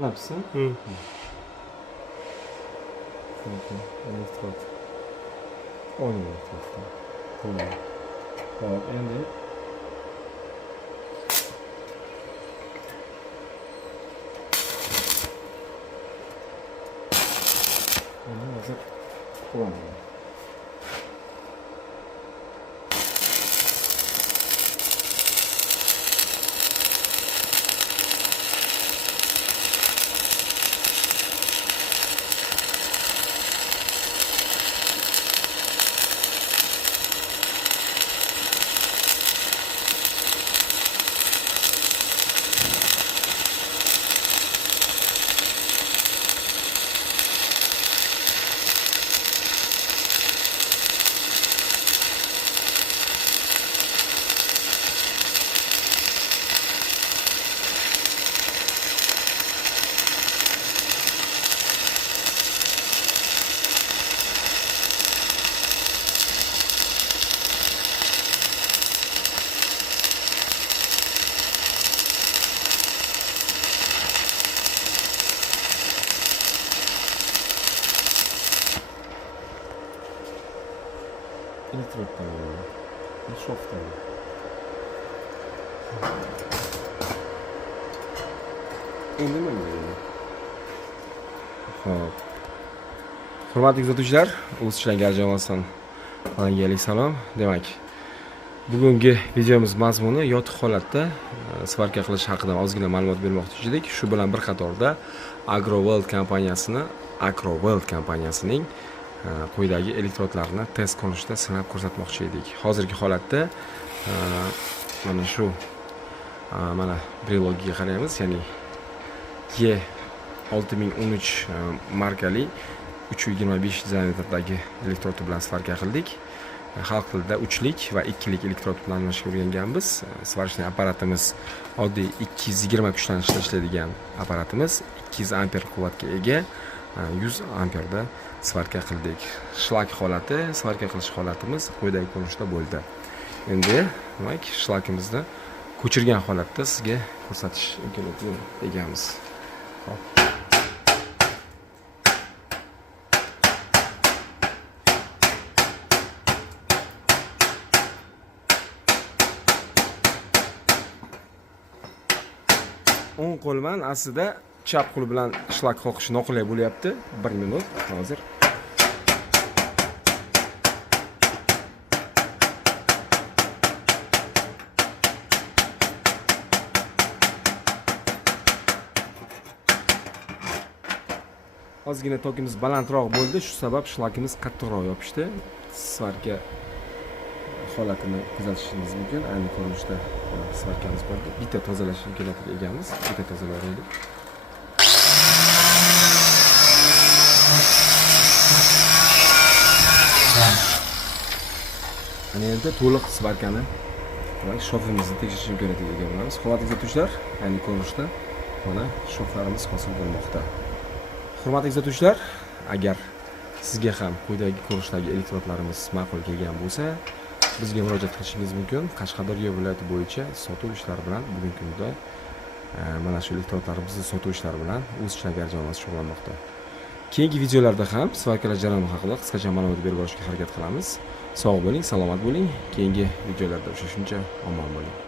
Hepsi. Hı. Peki, elektrot. 10 elektrotda. Tamam. Hop, endi buni hozir quraman. Elektrotdan bo'ladi. Shofdan. Endi nima bo'ladi? Xo'p. Hurmatli kuzatuvchilar, o'z ishlangan jamoasidan yangilik salom. Demak, bugungi videomiz mazmuni yotiq holatda svarka qilish haqida ozgina ma'lumot bermoqchi edik. Shu bilan bir qatorda Agroworld kompaniyasining quyidagi elektrotlarni test qilishda sinab ko'rsatmoqchi edik. Hozirgi holatda mana shu mana brilogga qaraymiz, ya'ni G6013 markali 325 diametrdagi elektrot bilan svarka qildik. Xalq tilida 3lik va 2lik elektrot bilan almashishga o'rganganmiz. Svarishli apparatimiz oddiy 220 kuchlanishda ishlaydigan apparatimiz, 200 amper quvvatga ega, 100 amperda svarka qildik. Shlak holati, svarka qilish holatimiz quyidagi ko'rinishda bo'ldi. Endi demak, shlakimizni ko'chirgan holatda sizga ko'rsatish imkoniyatini egamiz. Hop. O'ng qo'lman aslida chap qo'l bilan shlak qoqish noqulay bo'lyapti. 1 minut hozir. Ozgina tokimiz balandroq bo'ldi, shu sabab shlakimiz qattiqroq yopishdi. Svarka holatini kuzatishingiz mumkin. Ayni ko'rinishda svarkamiz bor. Bitta tozalash imkoniyatiga egamiz. Bitta tozalaylik. Ana endi to'liq svarkani va shofimizni tekshirish imkoniyatiga ega bo'lamiz. Hurmatli kuzatuvchilar, ayni ko'rinishda mana shoflarimiz hosil bo'lmoqda. Hurmatli kuzatuvchilar, agar sizga ham quyidagi ko'rinishdagi elektrotlarimiz ma'qul kelgan bo'lsa, bizga murojaat qilishingiz mumkin. Qashqadaryo viloyati bo'yicha sotuv ishlari bilan bugungi kunda mana shu elektrotlarimizni sotuv ishlari bilan o'z ishlangan jamoasi shug'ullanmoqda. Keyingi videolarda ham svarkalar jarayoni haqida qisqacha ma'lumot berib borishga harakat qilamiz. Sog' bo'ling, salomat bo'ling. Keyingi videolarda uchrashguncha omon bo'ling.